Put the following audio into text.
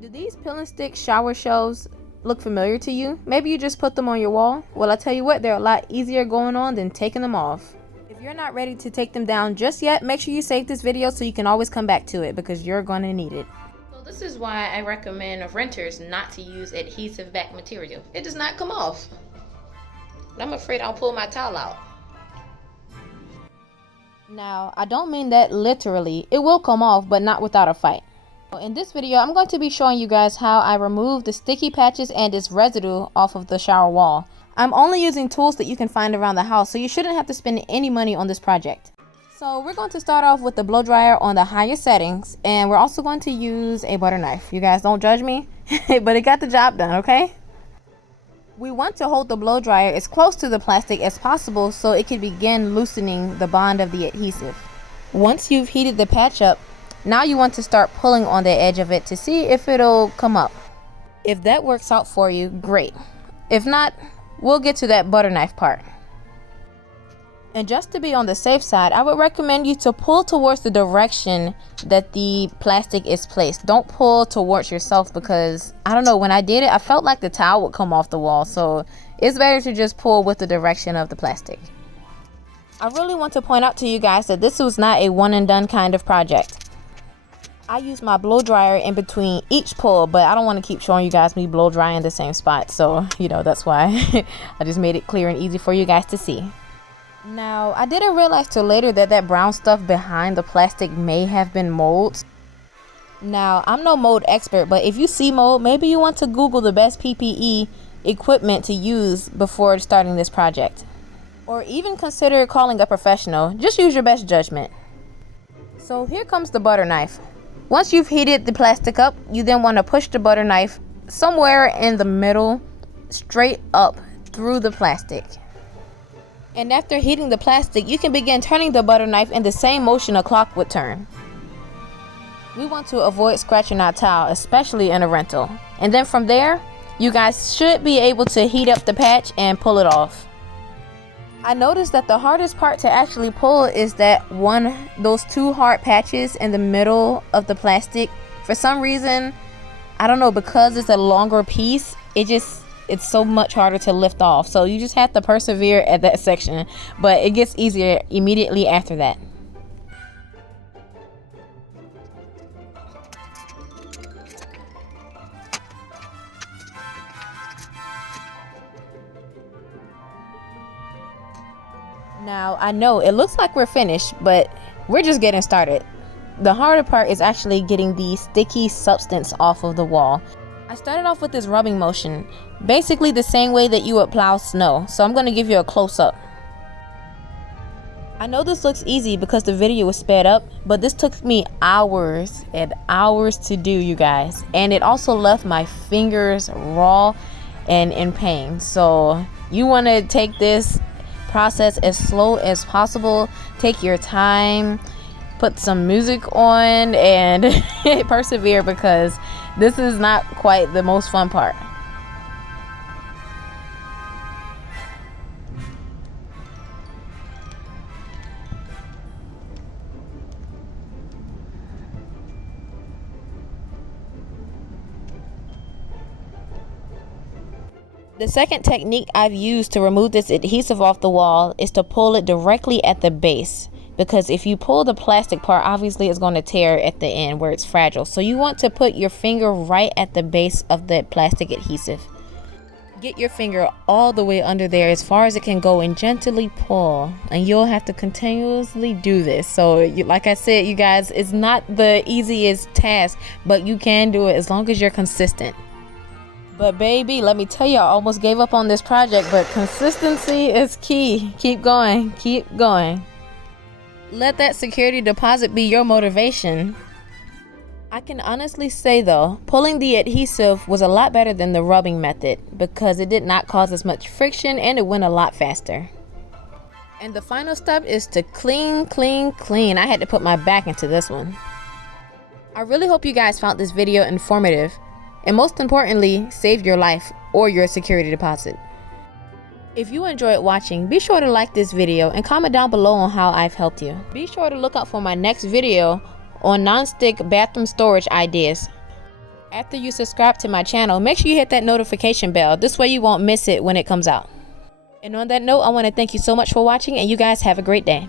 Do these peel and stick shower shelves look familiar to you? Maybe you just put them on your wall. Well, I tell you what, they're a lot easier going on than taking them off. If you're not ready to take them down just yet, make sure you save this video so you can always come back to it because you're going to need it. So this is why I recommend renters not to use adhesive back material. It does not come off. I'm afraid I'll pull my towel out. Now, I don't mean that literally. It will come off, but not without a fight. In this video, I'm going to be showing you guys how I remove the sticky patches and its residue off of the shower wall. I'm only using tools that you can find around the house, so you shouldn't have to spend any money on this project. So we're going to start off with the blow dryer on the highest settings, and we're also going to use a butter knife. You guys don't judge me, but it got the job done, okay? We want to hold the blow dryer as close to the plastic as possible so it can begin loosening the bond of the adhesive. Once you've heated the patch up, now you want to start pulling on the edge of it to see if it'll come up. If that works out for you, great. If not, we'll get to that butter knife part. And just to be on the safe side, I would recommend you to pull towards the direction that the plastic is placed. Don't pull towards yourself because, I don't know, when I did it, I felt like the towel would come off the wall. So it's better to just pull with the direction of the plastic. I really want to point out to you guys that this was not a one and done kind of project. I use my blow dryer in between each pull, but I don't want to keep showing you guys me blow drying the same spot. So, that's why I just made it clear and easy for you guys to see. Now, I didn't realize till later that that brown stuff behind the plastic may have been mold. Now, I'm no mold expert, but if you see mold, maybe you want to Google the best PPE equipment to use before starting this project. Or even consider calling a professional. Just use your best judgment. So here comes the butter knife. Once you've heated the plastic up, you then want to push the butter knife somewhere in the middle, straight up through the plastic. And after heating the plastic, you can begin turning the butter knife in the same motion a clock would turn. We want to avoid scratching our towel, especially in a rental. And then from there, you guys should be able to heat up the patch and pull it off. I noticed that the hardest part to actually pull is those two hard patches in the middle of the plastic. For some reason, I don't know, because it's a longer piece, it's so much harder to lift off. So you just have to persevere at that section, but it gets easier immediately after that. Now, I know it looks like we're finished, but we're just getting started. The harder part is actually getting the sticky substance off of the wall. I started off with this rubbing motion, basically the same way that you would plow snow. So I'm going to give you a close-up. I know this looks easy because the video was sped up, but this took me hours and hours to do, you guys. And it also left my fingers raw and in pain. So you want to take this process as slow as possible. Take your time, put some music on, and persevere because this is not quite the most fun part. The second technique I've used to remove this adhesive off the wall is to pull it directly at the base. Because if you pull the plastic part, obviously it's going to tear at the end where it's fragile. So you want to put your finger right at the base of the plastic adhesive. Get your finger all the way under there as far as it can go and gently pull. And you'll have to continuously do this. So like I said, you guys, it's not the easiest task, but you can do it as long as you're consistent. But baby, let me tell you, I almost gave up on this project, but consistency is key. Keep going, keep going. Let that security deposit be your motivation. I can honestly say though, pulling the adhesive was a lot better than the rubbing method because it did not cause as much friction and it went a lot faster. And the final step is to clean, clean, clean. I had to put my back into this one. I really hope you guys found this video informative. And most importantly, saved your life or your security deposit. If you enjoyed watching, be sure to like this video and comment down below on how I've helped you. Be sure to look out for my next video on non-stick bathroom storage ideas. After you subscribe to my channel, make sure you hit that notification bell. This way you won't miss it when it comes out. And on that note, I want to thank you so much for watching, and you guys have a great day.